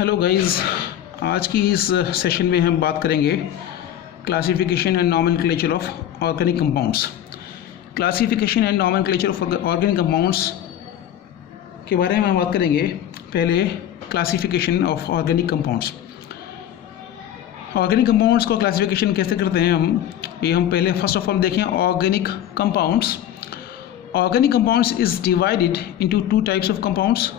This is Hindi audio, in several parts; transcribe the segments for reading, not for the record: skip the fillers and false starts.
हेलो गाइस, आज की इस सेशन में हम बात करेंगे classification and nomenclature of organic compounds. Classification and nomenclature of organic compounds के बारे में हम बात करेंगे। पहले classification of organic compounds. Organic compounds को क्लासिफिकेशन कैसे करते हैं हम पहले फर्स्ट ऑफ ऑल देखें organic compounds. Organic compounds is divided into two types of compounds.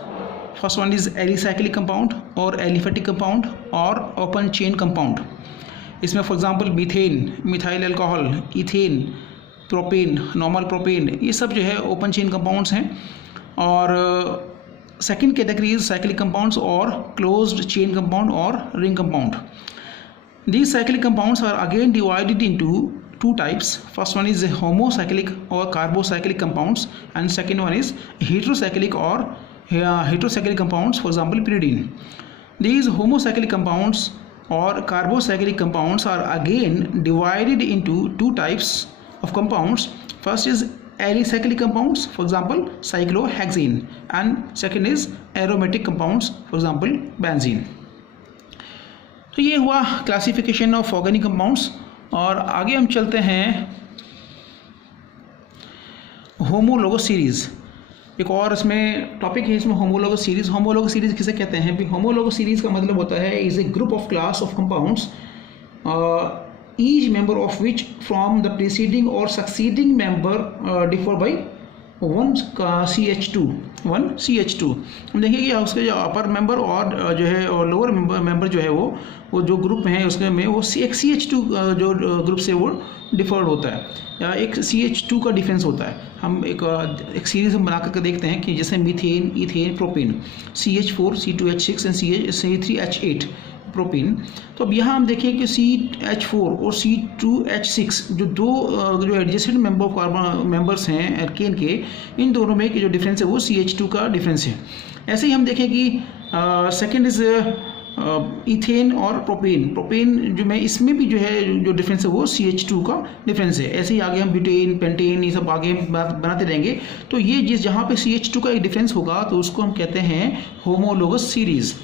First one is alicyclic compound और एलिफेटिक कंपाउंड और ओपन चेन कंपाउंड। इसमें for example methane, methyl alcohol, ethane, propane, normal propane, ये सब जो है ओपन चेन कंपाउंड्स हैं। और second category is cyclic compounds और क्लोज्ड चेन कंपाउंड और ring compound. These cyclic compounds are again divided into two types. First one is homocyclic or carbocyclic compounds and second one is heterocyclic or heterocyclic compounds, for example pyridine. These homocyclic compounds or carbocyclic compounds are again divided into two types of compounds. First is alicyclic compounds, for example cyclohexane, and second is aromatic compounds, for example benzene. तो ये हुआ क्लासिफिकेशन ऑफ ऑर्गेनिक कंपाउंड्स। और आगे हम चलते हैं होमोलोगस सीरीज़। एक और इसमें टॉपिक है, इसमें होमोलोगस सीरीज़। होमोलोगस सीरीज़ किसे कहते हैं? भी होमोलोगस सीरीज़ का मतलब होता है is a group of class of compounds each member of which from the preceding और succeeding member differ by one CH2। हम देखेंगे कि उसके जो अपर मेंबर और जो है और लोअर मेंबर जो है वो जो ग्रुप है उसके में वो एक CH2 जो ग्रुप से वो डिफर्ड होता है या एक CH2 का डिफरेंस होता है। हम एक सीरीज हम बना करके देखते हैं कि जैसे methane, ethane, propane, CH4, C2H6 and C3H8 propane. तो अब यहाँ हम देखें कि CH4 और C2H6 जो एडजेसेंट मेंबर्स हैं एल्केन के, इन दोनों में जो डिफरेंस है वो CH2 का डिफरेंस है। ऐसे ही हम देखें कि सेकेंड इज इथेन और प्रोपेन जो में इसमें भी जो है जो डिफरेंस है वो CH2 का डिफरेंस है। ऐसे ही आगे हम ब्यूटेन, पेंटेन, ये सब आगे बनाते रहेंगे। तो ये जहाँ पे CH2 का एक डिफरेंस होगा तो उसको हम कहते हैं होमोलोगस सीरीज़।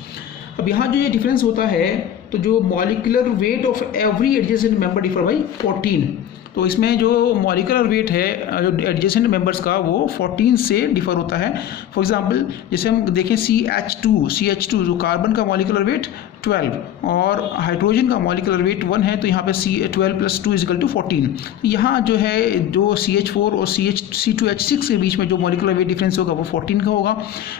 अब यहाँ जो ये डिफरेंस होता है तो जो molecular weight of every adjacent member differ by 14। तो इसमें जो मॉलिक्यूलर वेट है जो एडजेसेंट मेंबर्स का वो 14 से डिफर होता है। फॉर एग्जांपल जैसे हम देखें CH2 जो कार्बन का मॉलिक्यूलर वेट 12 और हाइड्रोजन का मॉलिक्यूलर वेट 1 है, तो यहाँ पे C12 + 2 = 14। यहाँ जो है जो CH4 और C2H6 के बीच में जो मॉलिक्यूलर वेट डिफरेंस होगा वो 14 का होगा।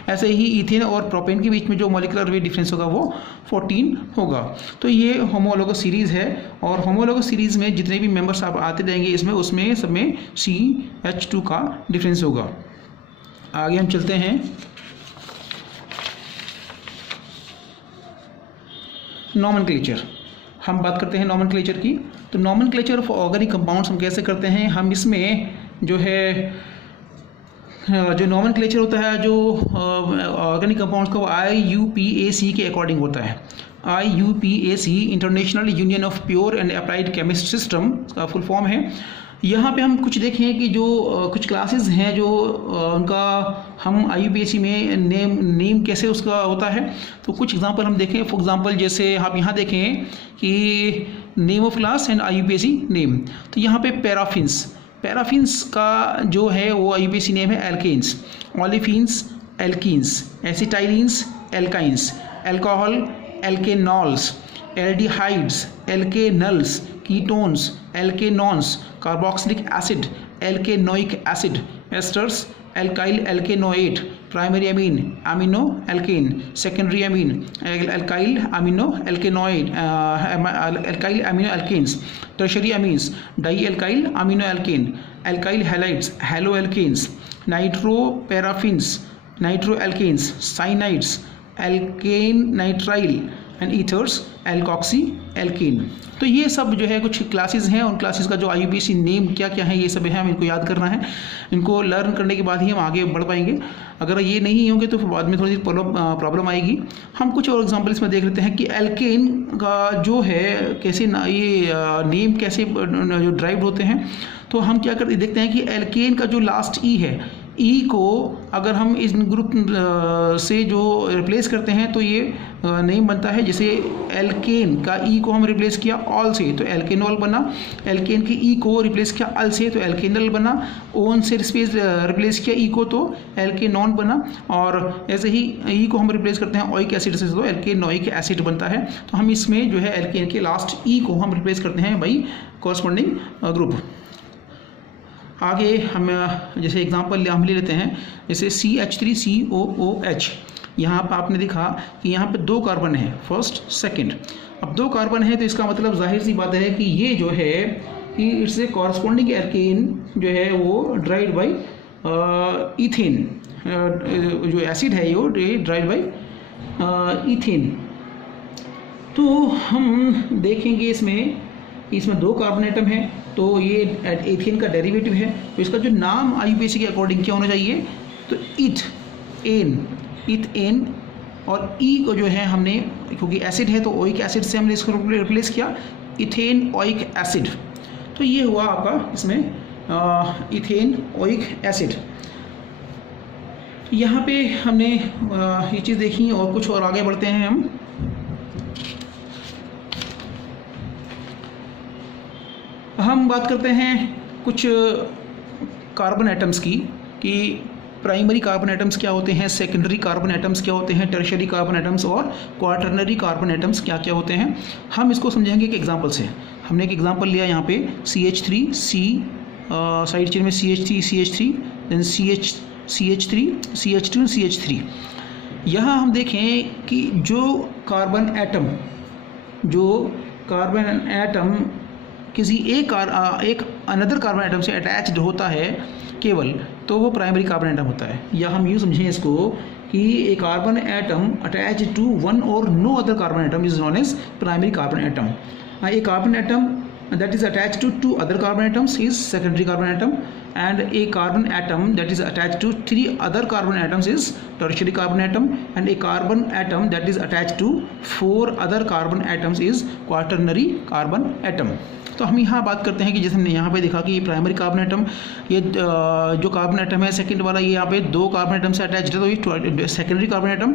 ऐसे ही इथेन और प्रोपेन के बीच में जो मॉलिक्यूलर वेट डिफरेंस होगा वो 14 होगा। तो ये होमोलोगस सीरीज़ है। और होमोलोगस सीरीज़ में जितने भी मेंबर्स आप आते रहेंगे उसमें सब में CH2 का डिफरेंस होगा। आगे हम चलते हैं नॉमेनक्लेचर। हम बात करते हैं नॉमेनक्लेचर की। तो नॉमेनक्लेचर ऑफ ऑर्गेनिक कंपाउंड्स हम कैसे करते हैं? हम इसमें जो है जो नॉमेनक्लेचर होता है जो ऑर्गेनिक कंपाउंड्स का वो IUPAC के अकॉर्डिंग होता है। IUPAC international union of pure and applied chemist system का फुल फॉर्म है। यहाँ पे हम कुछ देखें कि जो कुछ क्लासेस हैं जो उनका हम IUPAC में नेम कैसे उसका होता है। तो कुछ एग्जांपल हम देखें। फॉर एग्जांपल जैसे आप यहाँ देखें कि name of class and IUPAC name. तो यहाँ पे पैराफिन्स का जो है वो IUPAC नेम है alkanes, olefins alkenes, acetylenes alkynes, alcohol alkanols, aldehydes alkanals, ketones alkanones, carboxylic acid alkanoic acid, esters alkyl alkanoate, primary amine amino alkane, secondary amine alkyl amino alkanoate alkyl amino alkanes, tertiary amines di alkyl amino alkane, alkyl halides halo alkanes, nitroparaffins nitro alkanes, cyanides alkane nitrile and ethers alkoxy alkene. तो ये सब जो है कुछ क्लासेस हैं। उन क्लासेस का जो IUPAC नेम क्या क्या है ये सब है, हमें इनको याद करना है। इनको लर्न करने के बाद ही हम आगे बढ़ पाएंगे। अगर ये नहीं होंगे तो फिर बाद में थोड़ी सी प्रॉब्लम आएगी। हम कुछ और एग्जांपल इसमें देख लेते हैं कि एल्केन का जो है कैसे ये नेम कैसे जो ड्राइव होते हैं। तो हम क्या करते देखते हैं कि एल्केन का जो लास्ट ई है ई को अगर हम इस ग्रुप से जो रिप्लेस करते हैं तो ये नहीं बनता है। जैसे एल्केन का ई को हम रिप्लेस किया ऑल से तो एल्केनॉल बना, एल्केन की ई को रिप्लेस किया अल से तो एल्केनल बना, ओन से रिप्लेस किया ई को तो एल्केनॉन बना, और ऐसे ही ई को हम रिप्लेस करते हैं ओइक एसिड से तो एल्केनोइक एसिड बनता है। तो हम इसमें जो है एल्केन के लास्ट ई को हम रिप्लेस करते हैं बाई कॉरस्पॉन्डिंग ग्रुप। आगे हम जैसे एग्जांपल हम ले लेते हैं, जैसे CH3COOH। यहाँ पर आपने देखा कि यहाँ पे 2 कार्बन है, फर्स्ट सेकंड। अब 2 कार्बन है तो इसका मतलब जाहिर सी बात है कि ये जो है कि इससे कॉरस्पॉन्डिंग एल्केन जो है वो ड्राइड बाई इथेन, जो एसिड है वो ड्राइड बाई इथेन। तो हम देखेंगे इसमें 2 कार्बन एटम है तो ये एथेन का डेरिवेटिव है, तो इसका जो नाम IUPAC के अकॉर्डिंग क्या होना चाहिए, तो इथेन और ई को जो है हमने क्योंकि एसिड है तो ओइक एसिड से हमने इसको रिप्लेस किया इथेन ओइक एसिड। तो ये हुआ आपका इसमें इथेन ओइक एसिड। यहाँ पे हमने ये चीज़ देखी और कुछ और आगे बढ़ते हैं हम बात करते हैं कुछ कार्बन एटम्स की कि प्राइमरी कार्बन एटम्स क्या होते हैं, सेकेंडरी कार्बन एटम्स क्या होते हैं, टर्शियरी कार्बन एटम्स और क्वार्टरनरी कार्बन एटम्स क्या क्या होते हैं। हम इसको समझेंगे एक एग्जांपल से। हमने एक एग्जांपल लिया यहाँ पे CH3 साइड चेन में CH3 then CH3 CH2 CH3। यहाँ हम देखें कि जो कार्बन एटम किसी एक अनदर कार्बन एटम से अटैच्ड होता है केवल, तो वो प्राइमरी कार्बन एटम होता है। या हम यूँ समझें इसको कि a carbon atom attach to one or no other carbon atom is known as primary carbon atom. A carbon atom that is attached to 2 other carbon atoms is secondary carbon atom, and a carbon atom that is attached to 3 other carbon atoms is tertiary carbon atom, and a carbon atom that is attached to 4 other carbon atoms is quaternary carbon atom। तो हम यहाँ बात करते हैं कि जैसे हमने यहाँ पे देखा कि ये प्राइमरी कार्बन एटम, ये जो कार्बन एटम है सेकंड वाला, ये यहाँ पे 2 कार्बन एटम से अटैच्ड है तो ये सेकेंडरी कार्बन एटम।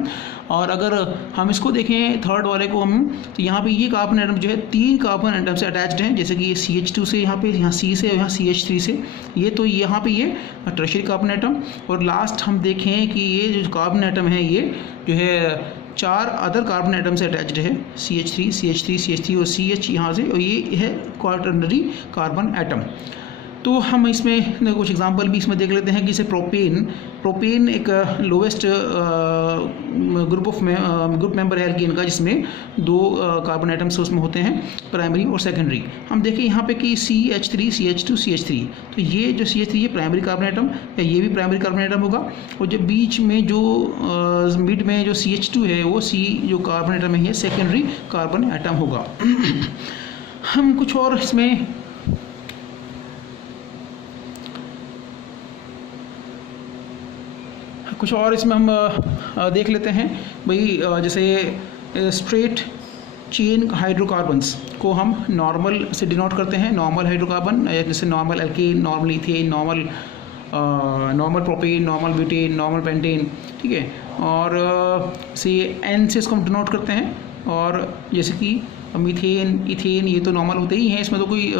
और अगर हम इसको देखें थर्ड वाले को हम, तो यहाँ पे ये कार्बन एटम जो है 3 कार्बन एटम से अटैच्ड हैं, जैसे कि ये CH2 से यहाँ C से, यहाँ CH3 से, ये तो यहाँ पे ये टर्शियरी कार्बन एटम। और लास्ट हम देखें कि ये जो कार्बन एटम है ये जो है 4 अदर कार्बन एटम से अटैच्ड है, CH3 और CH यहाँ से, और ये है क्वार्टरनरी कार्बन एटम। तो हम इसमें कुछ एग्जांपल भी इसमें देख लेते हैं कि जैसे प्रोपेन एक लोवेस्ट ग्रुप मेंबर है एल्केन का, जिसमें 2 कार्बन एटम्स उसमें होते हैं प्राइमरी और सेकेंडरी। हम देखें यहाँ पे कि CH3 CH2 CH3, तो ये जो CH3 ये प्राइमरी कार्बन एटम या ये भी प्राइमरी कार्बन एटम होगा, और जो बीच में जो मिड में जो CH2 है वो जो कार्बन एटम है ये सेकेंडरी कार्बन एटम होगा। हम कुछ और इसमें हम देख लेते हैं भाई। जैसे स्ट्रेट चेन हाइड्रोकार्बन्स को हम नॉर्मल से डिनोट करते हैं, नॉर्मल हाइड्रोकार्बन, जैसे normal alkane, normal ethane, normal propane, normal butane, normal pentane, ठीक है। और से एन से इसको हम डिनोट करते हैं। और जैसे कि मीथेन, इथेन, ये तो नॉर्मल होते ही हैं, इसमें तो कोई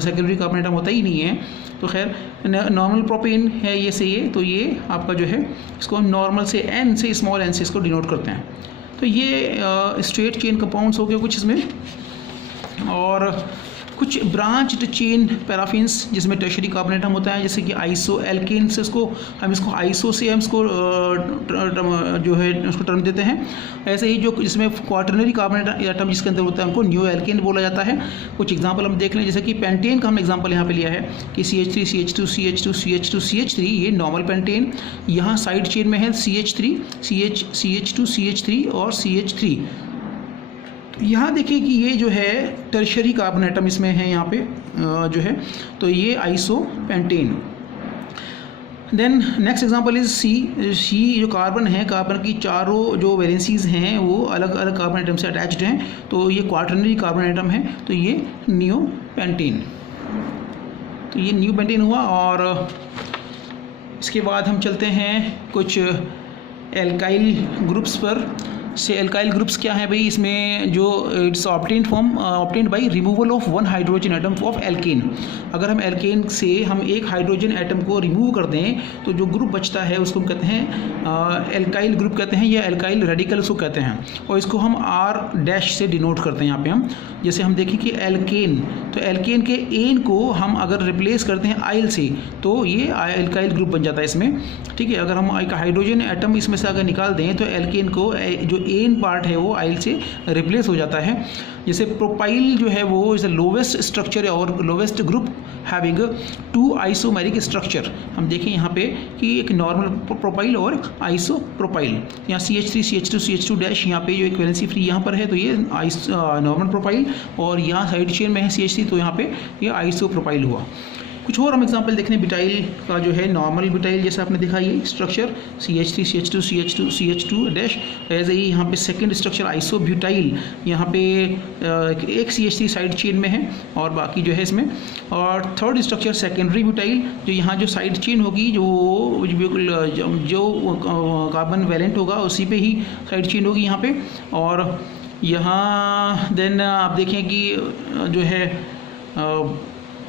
सेकेंडरी कार्बन एटम होता ही नहीं है। तो खैर नॉर्मल प्रोपेन है ये से ये, तो ये आपका जो है इसको हम नॉर्मल से एन से, स्मॉल एन से इसको डिनोट करते हैं। तो ये स्ट्रेट चेन कंपाउंड्स हो गए कुछ इसमें। और कुछ ब्रांच्ड चेन पैराफिन्स जिसमें टर्शियरी कार्बन एटम होता है, जैसे कि आइसो एल्केन से हम इसको आइसो से हम इसको जो है उसको टर्म देते हैं। ऐसे ही जो जिसमें क्वार्टरनरी कार्बन एटम जिसके अंदर होता है उनको न्यू एल्केन बोला जाता है। कुछ एग्जांपल हम देख लें, जैसे कि पेंटेन का हमने एग्जांपल यहाँ पे लिया है कि CH3 CH2 CH2 CH2 CH3, ये नॉर्मल पेंटेन। यहाँ साइड चेन में है CH3 CH2 CH3 और CH3। यहाँ देखिए कि ये जो है टर्शियरी कार्बन एटम इसमें है यहाँ पे जो है, तो ये iso pentane. Then next example is C जो कार्बन है, कार्बन की चारों जो वैलेंसीज हैं वो अलग अलग कार्बन एटम से अटैच्ड हैं, तो ये क्वार्टरनरी कार्बन एटम है, तो ये न्यू पेंटेन। तो ये न्यू पेंटेन हुआ। और इसके बाद हम चलते हैं कुछ एल्काइल ग्रुप्स पर। से एल्काइल ग्रुप्स क्या है भाई, इसमें जो it's obtained by removal of one hydrogen atom of alkene. अगर हम एल्केन से हम एक हाइड्रोजन एटम को रिमूव कर दें तो जो ग्रुप बचता है उसको कहते हैं एल्काइल ग्रुप कहते हैं, या एल्काइल रेडिकल उसको कहते हैं, और इसको हम R- से डिनोट करते हैं यहाँ पे हम। जैसे हम देखें कि एल्केन, तो एल्केन के एन को हम अगर रिप्लेस करते हैं आइल से तो ये एल्काइल ग्रुप बन जाता है इसमें, ठीक है। अगर हम एक हाइड्रोजन एटम इसमें से अगर निकाल दें तो एल्केन को जो एन पार्ट है वो आइल से रिप्लेस हो जाता है। जैसे प्रोपाइल जो है वो इज द लोवेस्ट स्ट्रक्चर और lowest group having 2 isomeric structure. हम देखें यहाँ पे कि एक नॉर्मल प्रोपाइल और आइसोप्रोपाइल, यहाँ CH3 CH2 CH2 डैश, यहाँ पे जो एक वैलेंसी फ्री यहाँ पर है तो ये नॉर्मल प्रोपाइल, और यहाँ साइड चेन में है CH3 तो यहाँ पे ये आइसोप्रोपाइल हुआ। कुछ और हम एग्जांपल देखने बिटाइल का जो है नॉर्मल बिटाइल जैसा आपने दिखा ये structure CH3 CH2 CH2 CH2 dash, ऐसे ही यहाँ पे सेकंड स्ट्रक्चर आइसोब्यूटाइल, यहाँ पे एक CH3 साइड चेन में है और बाकी जो है इसमें, और थर्ड स्ट्रक्चर सेकेंडरी ब्यूटाइल, जो यहाँ जो साइड चेन होगी जो कार्बन वैलेंट होगा उसी पे ही साइड चेन होगी यहाँ पे। और यहाँ देन आप देखें कि जो है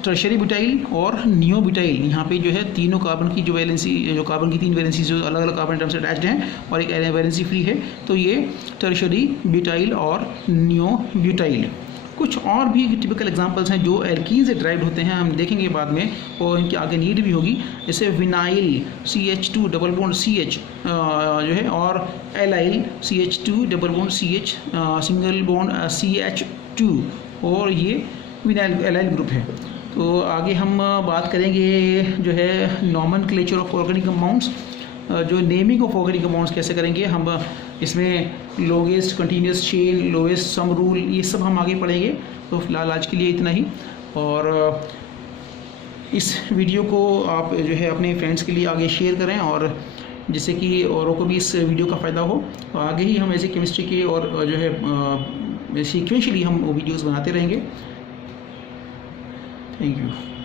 टर्शरी ब्यूटाइल और नियो ब्यूटाइल, यहाँ पे जो है तीनों कार्बन की जो वैलेंसी, जो कार्बन की 3 वैलेंसी जो अलग अलग कार्बन एटम से अटैच्ड हैं और एक वैलेंसी फ्री है, तो ये टर्शरी ब्यूटाइल और नियो ब्यूटाइल। कुछ और भी टिपिकल एग्जांपल्स हैं जो एल्कीन से ड्राइव होते हैं, हम देखेंगे बाद में और इनकी आगे नीड भी होगी। जैसे vinyl CH2 double bond CH जो है, और allyl CH2 double bond CH single bond CH2, और ये विनाइल एलाइल ग्रुप है। तो आगे हम बात करेंगे जो है नॉमेनक्लेचर ऑफ ऑर्गेनिक कंपाउंड्स, जो नेमिंग ऑफ ऑर्गेनिक कंपाउंड्स कैसे करेंगे हम, इसमें lowest continuous chain, lowest sum rule, ये सब हम आगे पढ़ेंगे। तो फिलहाल आज के लिए इतना ही, और इस वीडियो को आप जो है अपने फ्रेंड्स के लिए आगे शेयर करें और जिससे कि औरों को भी इस वीडियो का फ़ायदा हो। तो आगे ही हम ऐसे केमिस्ट्री के और जो है सीक्वेंशली हम वीडियोज़ बनाते रहेंगे। Thank you.